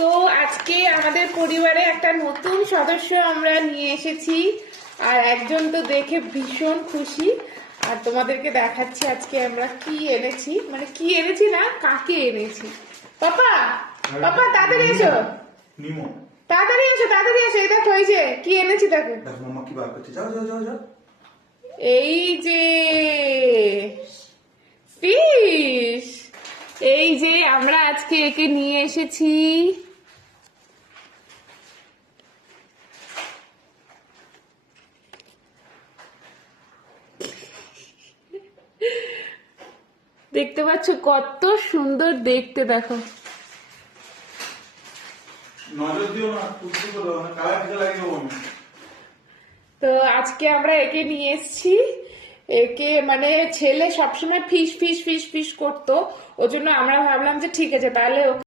তো আজকে আমাদের পরিবারে একটা নতুন সদস্য আমরা নিয়ে এসেছি, আর একজন তো দেখে ভীষণ খুশি। আর তোমাদেরকে দেখাচ্ছি আজকে আমরা কি এনেছি, মানে কি এনেছি না কাকে এনেছি। পাপা পাপা তাড়াতাড়ি এসো, নিমো তাড়াতাড়ি এসো, তাড়াতাড়ি এসো। এই দেখো এই যে কি এনেছি দেখো। দেখো মামা কি বার করছে, যাও যাও যাও যাও। এই যে ফিশ, এই যে আমরা আজকে একে নিয়ে এসেছি। দেখতে পাচ্ছ কত সুন্দর দেখতে, দেখো। নজর দিও না, কুচি করো না, কালা টিকা লাগিয়ে দেবো আমি। তো আজকে আমরা একে নিয়ে এসেছি। একে মানে ছেলে সবসময় ফিশ ফিশ ফিশ ফিশ করতো, ওই জন্য আমরা ভাবলাম যে ঠিক আছে তাহলে